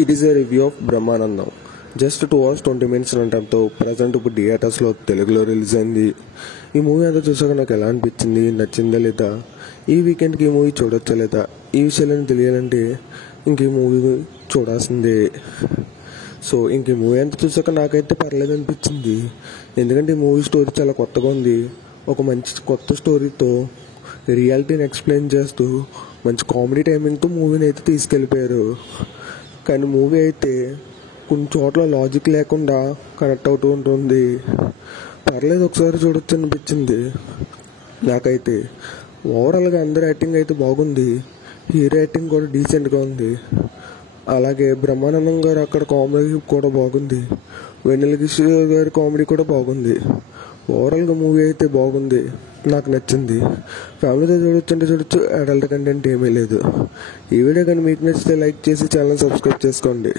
It is a review of Brahmanandam. Just 2 hours 20 minutes రన్టైమ్తో present ఇప్పుడు థియేటర్స్లో తెలుగులో రిలీజ్ అయింది. ఈ మూవీ అంతా చూసాక నాకు ఎలా అనిపించింది, నచ్చిందా లేదా, ఈ వీకెండ్కి ఈ మూవీ చూడొచ్చా లేదా, ఈ విషయాలను తెలియాలంటే ఇంక ఈ మూవీ చూడాల్సిందే. సో ఇంక ఈ మూవీ అంతా చూసాక నాకైతే పర్లేదు అనిపించింది. ఎందుకంటే ఈ మూవీ స్టోరీ చాలా కొత్తగా ఉంది. ఒక మంచి కొత్త స్టోరీతో రియాలిటీని ఎక్స్ప్లెయిన్ చేస్తూ మంచి కామెడీ టైమింగ్తో మూవీని అయితే తీసుకెళ్ళిపోయారు. కానీ మూవీ అయితే కొన్ని చోట్ల లాజిక్ లేకుండా కనెక్ట్ అవుతూ ఉంటుంది. పర్లేదు, ఒకసారి చూడొచ్చు అనిపించింది నాకైతే. ఓవరాల్గా అందరి యాక్టింగ్ అయితే బాగుంది. హీరో యాక్టింగ్ కూడా డీసెంట్గా ఉంది. అలాగే బ్రహ్మానందం గారు అక్కడ కామెడీ కూడా బాగుంది. వెన్నెల కిషోర్ గారి కామెడీ కూడా బాగుంది. ఓవరాల్గా మూవీ అయితే బాగుంది, నాకు నచ్చింది. ఫ్యామిలీతో చూడొచ్చు, అడల్ట్ కంటెంట్ ఏమీ లేదు. ఈ వీడియో కానీ మీకు నచ్చితే లైక్ చేసి ఛానల్ సబ్స్క్రైబ్ చేసుకోండి.